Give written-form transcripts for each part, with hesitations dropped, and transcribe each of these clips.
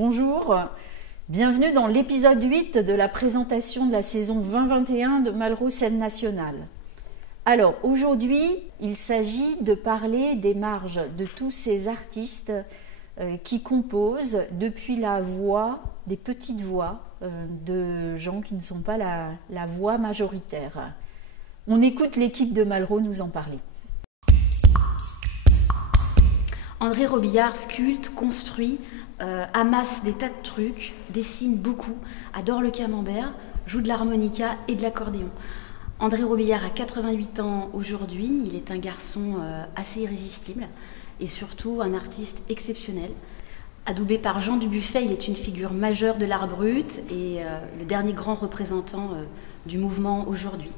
Bonjour, bienvenue dans l'épisode 8 de la présentation de la saison 2021 de Malraux Scène Nationale. Alors aujourd'hui, il s'agit de parler des marges de tous ces artistes qui composent depuis la voix, des petites voix de gens qui ne sont pas la voix majoritaire. On écoute l'équipe de Malraux nous en parler. André Robillard sculpte, construit, amasse des tas de trucs, dessine beaucoup, adore le camembert, joue de l'harmonica et de l'accordéon. André Robillard a 88 ans aujourd'hui, il est un garçon assez irrésistible et surtout un artiste exceptionnel. Adoubé par Jean Dubuffet, il est une figure majeure de l'art brut et le dernier grand représentant du mouvement aujourd'hui.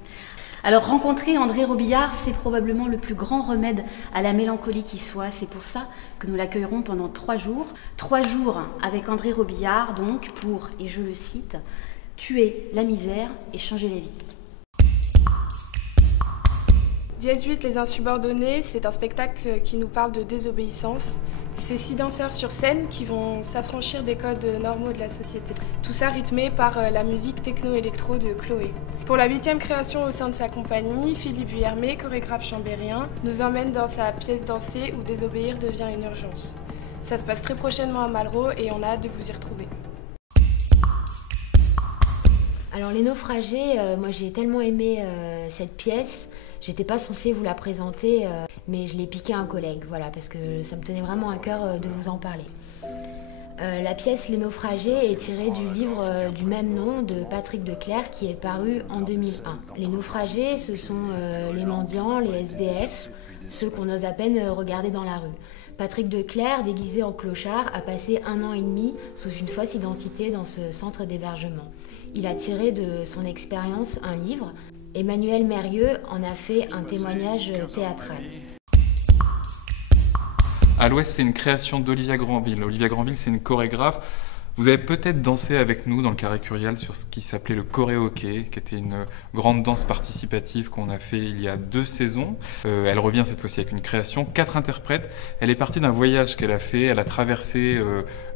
Alors rencontrer André Robillard, c'est probablement le plus grand remède à la mélancolie qui soit. C'est pour ça que nous l'accueillerons pendant 3 jours. 3 jours avec André Robillard, donc, pour, et je le cite, « tuer la misère et changer la vie ». Dièse 8, Les Insubordonnés, c'est un spectacle qui nous parle de désobéissance. C'est 6 danseurs sur scène qui vont s'affranchir des codes normaux de la société. Tout ça rythmé par la musique techno-électro de Chloé. Pour la 8e création au sein de sa compagnie, Philippe Vuillermet, chorégraphe chambérien, nous emmène dans sa pièce dansée où désobéir devient une urgence. Ça se passe très prochainement à Malraux et on a hâte de vous y retrouver. Alors Les Naufragés, moi j'ai tellement aimé cette pièce, j'étais pas censée vous la présenter, mais je l'ai piquée à un collègue, voilà, parce que ça me tenait vraiment à cœur de vous en parler. La pièce Les Naufragés est tirée du livre du même nom de Patrick Declercq qui est paru en 2001. Les naufragés, ce sont les mendiants, les SDF, ceux qu'on ose à peine regarder dans la rue. Patrick Declercq, déguisé en clochard, a passé 1 an et demi sous une fausse identité dans ce centre d'hébergement. Il a tiré de son expérience un livre. Emmanuel Mérieux en a fait un témoignage théâtral. À l'Ouest, c'est une création d'Olivia Granville. Olivia Granville, c'est une chorégraphe. Vous avez peut-être dansé avec nous dans le Carré Curial sur ce qui s'appelait le choréhockey, qui était une grande danse participative qu'on a fait il y a 2 saisons. Elle revient cette fois-ci avec une création, 4 interprètes. Elle est partie d'un voyage qu'elle a fait. Elle a traversé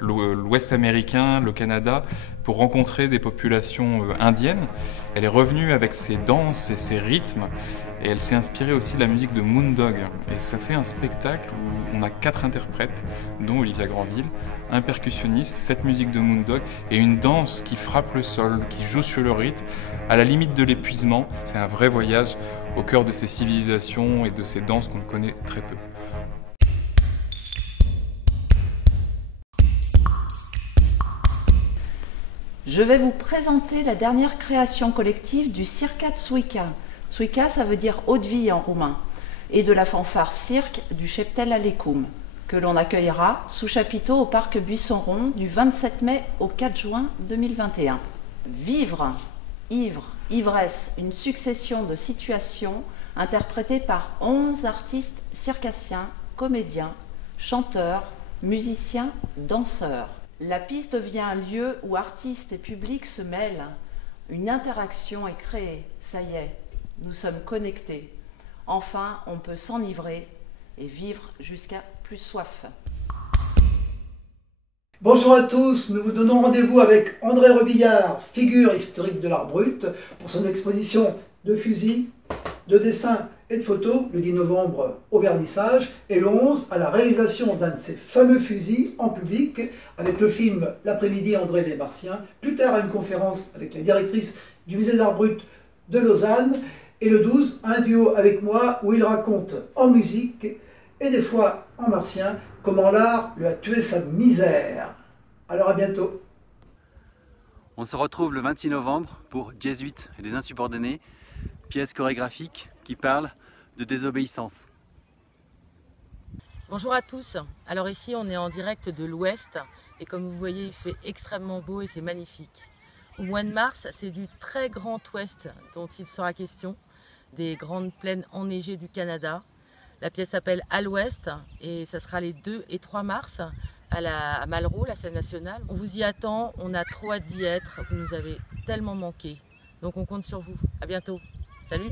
l'Ouest américain, le Canada, pour rencontrer des populations indiennes. Elle est revenue avec ses danses et ses rythmes. Et elle s'est inspirée aussi de la musique de Moondog. Et ça fait un spectacle où on a 4 interprètes, dont Olivia Granville, un percussionniste, cette musique de Moondog et une danse qui frappe le sol, qui joue sur le rythme, à la limite de l'épuisement. C'est un vrai voyage au cœur de ces civilisations et de ces danses qu'on connaît très peu. Je vais vous présenter la dernière création collective du Circa Tsuika. Tsuika, ça veut dire haute vie en roumain, et de la fanfare cirque du Cheptel Alecum, que l'on accueillera sous chapiteau au parc Buisson-Rond du 27 mai au 4 juin 2021. Vivre, ivre, ivresse, une succession de situations interprétées par 11 artistes circassiens, comédiens, chanteurs, musiciens, danseurs. La piste devient un lieu où artistes et public se mêlent. Une interaction est créée, ça y est, nous sommes connectés. Enfin, on peut s'enivrer et vivre jusqu'à plus soif. Bonjour à tous, nous vous donnons rendez-vous avec André Robillard, figure historique de l'art brut, pour son exposition de fusils, de dessins et de photos, le 10 novembre au vernissage, et le 11 à la réalisation d'un de ces fameux fusils en public, avec le film L'après-midi André les Martiens, plus tard à une conférence avec la directrice du musée d'art brut de Lausanne, et le 12, un duo avec moi où il raconte en musique et des fois en martien comment l'art lui a tué sa misère. Alors à bientôt. On se retrouve le 26 novembre pour Dièse 8, Les Insubordonnés, pièce chorégraphique qui parle de désobéissance. Bonjour à tous, alors ici on est en direct de l'Ouest et comme vous voyez il fait extrêmement beau et c'est magnifique. Au mois de mars, c'est du très grand Ouest dont il sera question, des grandes plaines enneigées du Canada. La pièce s'appelle À l'Ouest et ça sera les 2 et 3 mars à Malraux, la scène nationale. On vous y attend, on a trop hâte d'y être, vous nous avez tellement manqué. Donc on compte sur vous. À bientôt. Salut!